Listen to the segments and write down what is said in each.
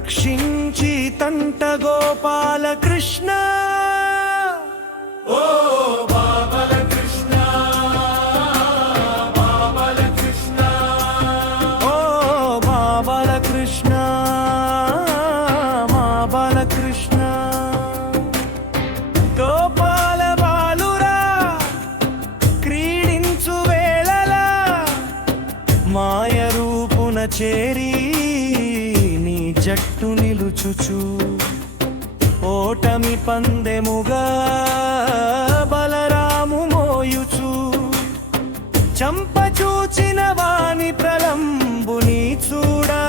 రక్షించి తంట గోపాలకృష్ణ. ఓ బాలకృష్ణ, బాలకృష్ణ, ఓ బాలకృష్ణ, బాలకృష్ణ. గోపాల బాలురా క్రీడించు వేళలా మాయ రూపున చేరి నీ జట్టు నిలుచుచు ఓటమి పందెముగా బలరాము మోయుచు చంపచూచిన వాని ప్రలంబుని చూడా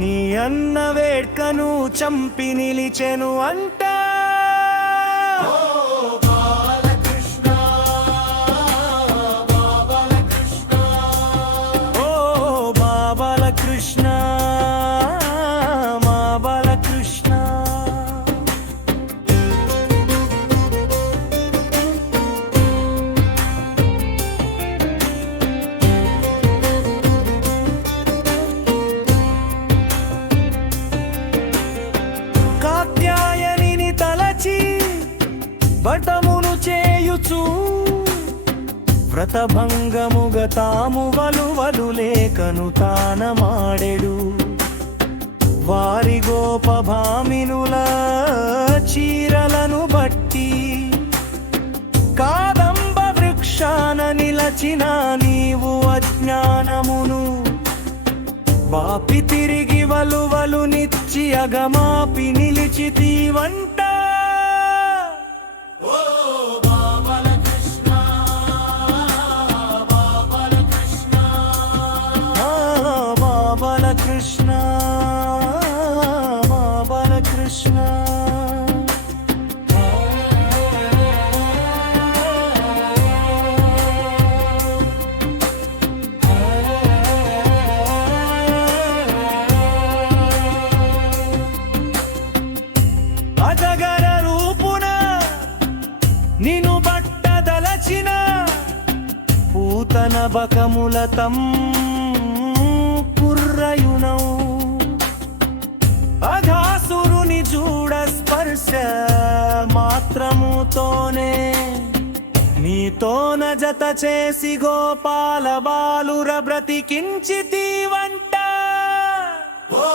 నీ అన్న వేడ్కను చంపి నిలిచెను అంట. కృష్ణ మా బాలకృష్ణ. కాత్యాయనిని తలచి బటమును చేయుచు వ్రతభంగముగ తాము వలువలు లేకను తానమాడెడు. వారి గోపభామినుల చీరలను బట్టి కాదంబ వృక్షాన నిలచిన నీవు అజ్ఞానమును బాపి తిరిగి వలువలు నిచ్చి అగమాపి నిలిచితీవంట. బాలకృష్ణ బాలకృష్ణ. అజగర రూపున నిను బట్టదలచిన పూతన బకముల కుర్రయునౌ అఘాసురుని చూడ స్పర్శ మాత్రముతోనే నీతోన జత చేసి గోపాల బాలుర బ్రతికించితీవంట. ఓ